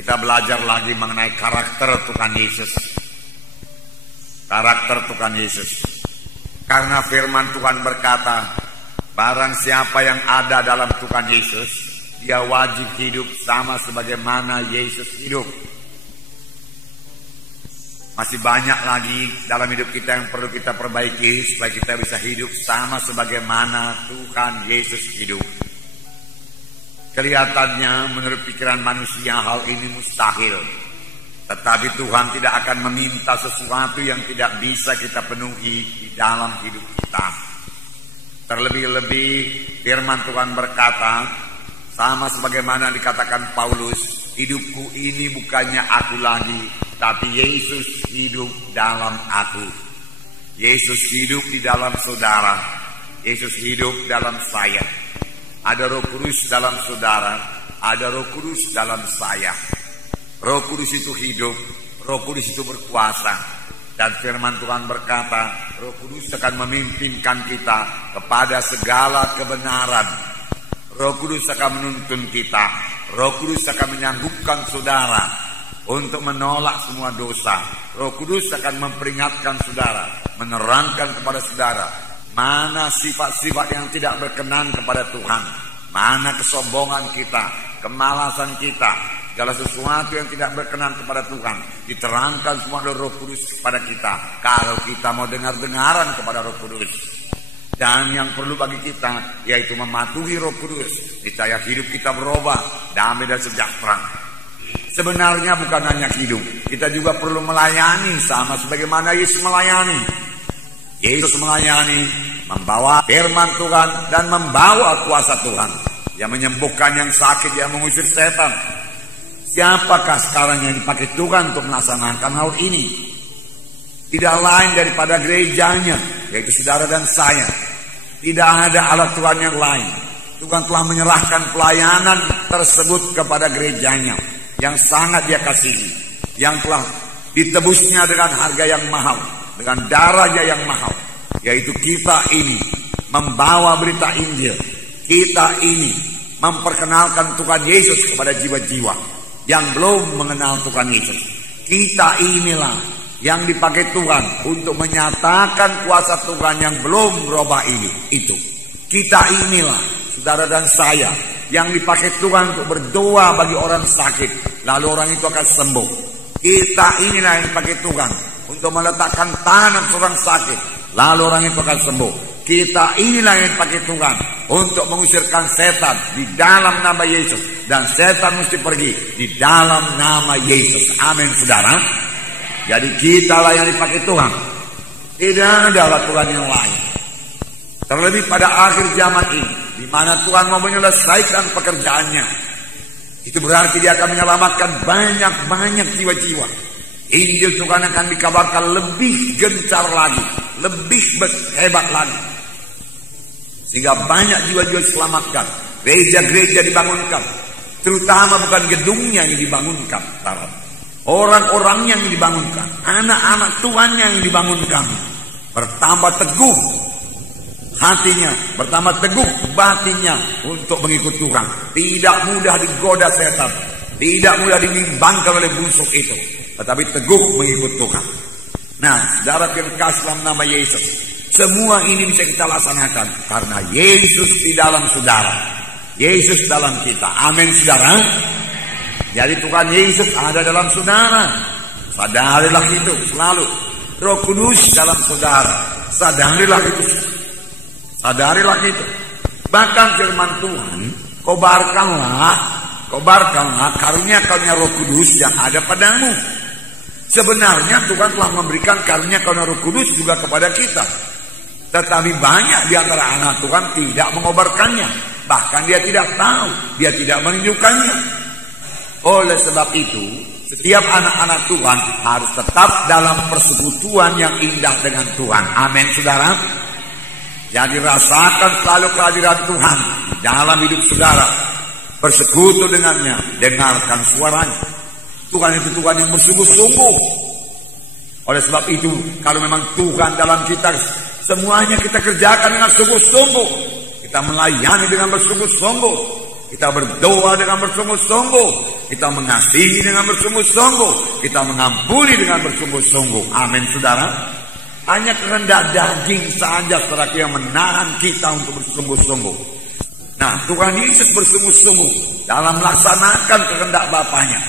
Kita belajar lagi mengenai karakter Tuhan Yesus. Karakter Tuhan Yesus. Karena firman Tuhan berkata, barang siapa yang ada dalam Tuhan Yesus, dia wajib hidup sama sebagaimana Yesus hidup. Masih banyak lagi dalam hidup kita yang perlu kita perbaiki supaya kita bisa hidup sama sebagaimana Tuhan Yesus hidup. Kelihatannya menurut pikiran manusia hal ini mustahil. Tetapi Tuhan tidak akan meminta sesuatu yang tidak bisa kita penuhi di dalam hidup kita. Terlebih-lebih firman Tuhan berkata, sama sebagaimana dikatakan Paulus, hidupku ini bukannya aku lagi, tapi Yesus hidup dalam aku. Yesus hidup di dalam saudara. Yesus hidup dalam saya. Ada Roh Kudus dalam saudara, ada Roh Kudus dalam saya. Roh Kudus itu hidup, Roh Kudus itu berkuasa. Dan firman Tuhan berkata, Roh Kudus akan memimpinkan kita kepada segala kebenaran. Roh Kudus akan menuntun kita. Roh Kudus akan menyanggupkan saudara untuk menolak semua dosa. Roh Kudus akan memperingatkan saudara, menerangkan kepada saudara mana sifat-sifat yang tidak berkenan kepada Tuhan, mana kesombongan kita, kemalasan kita, segala sesuatu yang tidak berkenan kepada Tuhan diterangkan semua oleh Roh Kudus kepada kita kalau kita mau dengar-dengaran kepada Roh Kudus. Dan yang perlu bagi kita yaitu mematuhi Roh Kudus, niscaya hidup kita berubah, damai dan sejahtera. Sebenarnya bukan hanya hidup, kita juga perlu melayani sama sebagaimana Yesus melayani. Yesus melayani, membawa firman Tuhan dan membawa kuasa Tuhan, yang menyembuhkan yang sakit, yang mengusir setan. Siapakah sekarang yang dipakai Tuhan untuk melaksanakan hal ini? Tidak lain daripada gerejanya, yaitu saudara dan saya. Tidak ada alat Tuhan yang lain. Tuhan telah menyerahkan pelayanan tersebut kepada gerejanya yang sangat dia kasihi, yang telah ditebusnya dengan harga yang mahal, dengan darahnya yang mahal, yaitu kita ini membawa berita Injil. Kita ini memperkenalkan Tuhan Yesus kepada jiwa-jiwa yang belum mengenal Tuhan Yesus. Kita inilah yang dipakai Tuhan untuk menyatakan kuasa Tuhan yang belum berubah itu. Kita inilah, saudara dan saya, yang dipakai Tuhan untuk berdoa bagi orang sakit, lalu orang itu akan sembuh. Kita inilah yang dipakai Tuhan untuk meletakkan tangan seorang sakit, lalu orang itu akan sembuh. Kita inilah yang dipakai Tuhan untuk mengusirkan setan di dalam nama Yesus, dan setan mesti pergi di dalam nama Yesus. Amin, saudara. Jadi kitalah yang dipakai Tuhan, tidak ada alat Tuhan yang lain. Terlebih pada akhir zaman ini, di mana Tuhan mau menyelesaikan pekerjaannya, itu berarti dia akan menyelamatkan banyak jiwa-jiwa. Injil Tuhan akan dikabarkan lebih gencar lagi, lebih hebat lagi, sehingga banyak jiwa-jiwa diselamatkan. Gereja-gereja dibangunkan, terutama bukan gedungnya yang dibangunkan, orang-orangnya yang dibangunkan, anak-anak Tuhan yang dibangunkan. Bertambah teguh hatinya, bertambah teguh batinnya untuk mengikut Tuhan. Tidak mudah digoda setan, tidak mudah dibimbangkan oleh busuk itu, tetapi teguh mengikut Tuhan. Nah, saudara terkasih dalam nama Yesus, semua ini bisa kita laksanakan karena Yesus di dalam saudara, Yesus dalam kita. Amin, saudara. Jadi Tuhan Yesus ada dalam saudara. Sadarilah itu selalu. Roh Kudus dalam saudara. Sadarilah itu. Sadarilah itu. Bahkan firman Tuhan, kobarkanlah karunia-karunia Roh Kudus yang ada padamu. Sebenarnya Tuhan telah memberikan karunia-karunia Roh Kudus juga kepada kita. Tetapi banyak di antara anak Tuhan tidak mengobarkannya. Bahkan dia tidak tahu, dia tidak menunjukkannya. Oleh sebab itu, setiap anak-anak Tuhan harus tetap dalam persekutuan yang indah dengan Tuhan. Amin, saudara. Jadi rasakan selalu kehadiran Tuhan di dalam hidup saudara. Bersekutu dengannya, dengarkan suaranya. Tuhan itu Tuhan yang bersungguh-sungguh. Oleh sebab itu, kalau memang Tuhan dalam kita, semuanya kita kerjakan dengan sungguh-sungguh. Kita melayani dengan bersungguh-sungguh. kita berdoa dengan bersungguh-sungguh, kita mengasihi dengan bersungguh-sungguh, kita mengampuni dengan bersungguh-sungguh. Amin, saudara. Hanya kehendak daging saja saudara yang menahan kita untuk bersungguh-sungguh. Nah, Tuhan Yesus bersungguh-sungguh dalam melaksanakan kehendak Bapanya.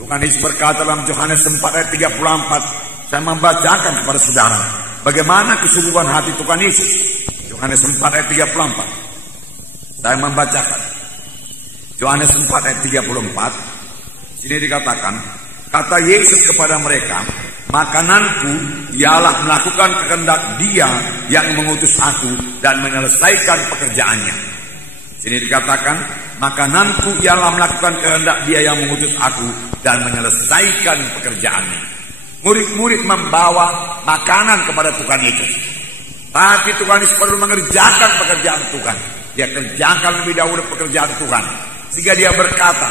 Tuhan Yesus berkata dalam Yohanes 4 ayat 34, saya membacakan kepada saudara bagaimana kesungguhan hati Tuhan Yesus. Yohanes 4 ayat 34. Saya membacakan. Yohanes 4 ayat 34. Sini dikatakan, kata Yesus kepada mereka, makananku ialah melakukan kehendak Dia yang mengutus aku dan menyelesaikan pekerjaannya. Sini dikatakan, makananku ialah melakukan kehendak Dia yang mengutus aku dan menyelesaikan pekerjaannya. Murid-murid membawa makanan kepada Tuhan Yesus. Tapi Tuhan Yesus perlu mengerjakan pekerjaan Tuhan. Dia kerjakan lebih dahulu pekerjaan Tuhan. Sehingga dia berkata,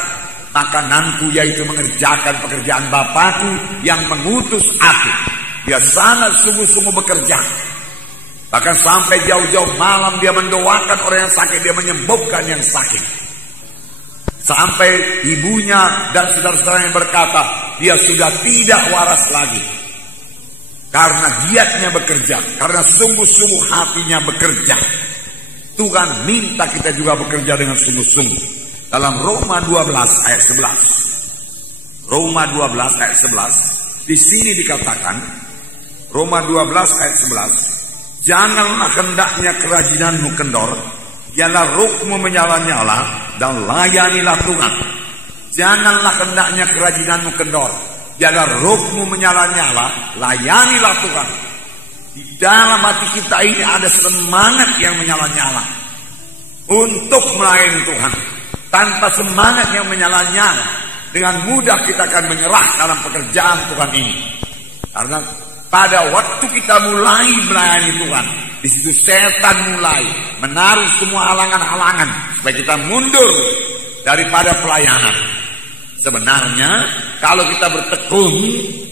makananku yaitu mengerjakan pekerjaan Bapakku yang mengutus aku. Dia sangat sungguh-sungguh bekerja. Bahkan sampai jauh-jauh malam dia mendoakan orang yang sakit, dia menyembuhkan yang sakit. Sampai ibunya dan saudara-saudara yang berkata, dia sudah tidak waras lagi. Karena giatnya bekerja, karena sungguh-sungguh hatinya bekerja. Tuhan minta kita juga bekerja dengan sungguh-sungguh. Dalam Roma 12 ayat 11. Roma 12 ayat 11. Di sini dikatakan, Roma 12 ayat 11. Janganlah hendaknya kerajinanmu kendor, ialah rohmu menyala-nyala dan layanilah Tuhan. Janganlah hendaknya kerajinanmu kendor, ialah rohmu menyala-nyala, layanilah Tuhan. Di dalam hati kita ini ada semangat yang menyala-nyala untuk melayani Tuhan. Tanpa semangat yang menyala-nyala, dengan mudah kita akan menyerah dalam pekerjaan Tuhan ini. Karena pada waktu kita mulai melayani Tuhan, di situ setan mulai menaruh semua halangan-halangan supaya kita mundur daripada pelayanan. Sebenarnya kalau kita bertekun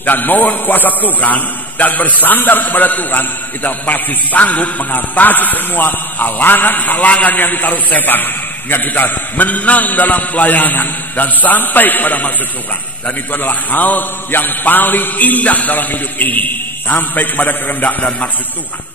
dan mohon kuasa Tuhan dan bersandar kepada Tuhan, kita pasti sanggup mengatasi semua halangan-halangan yang ditaruh setan, hingga kita menang dalam pelayanan dan sampai kepada maksud Tuhan. Dan itu adalah hal yang paling indah dalam hidup ini, sampai kepada kehendak dan maksud Tuhan.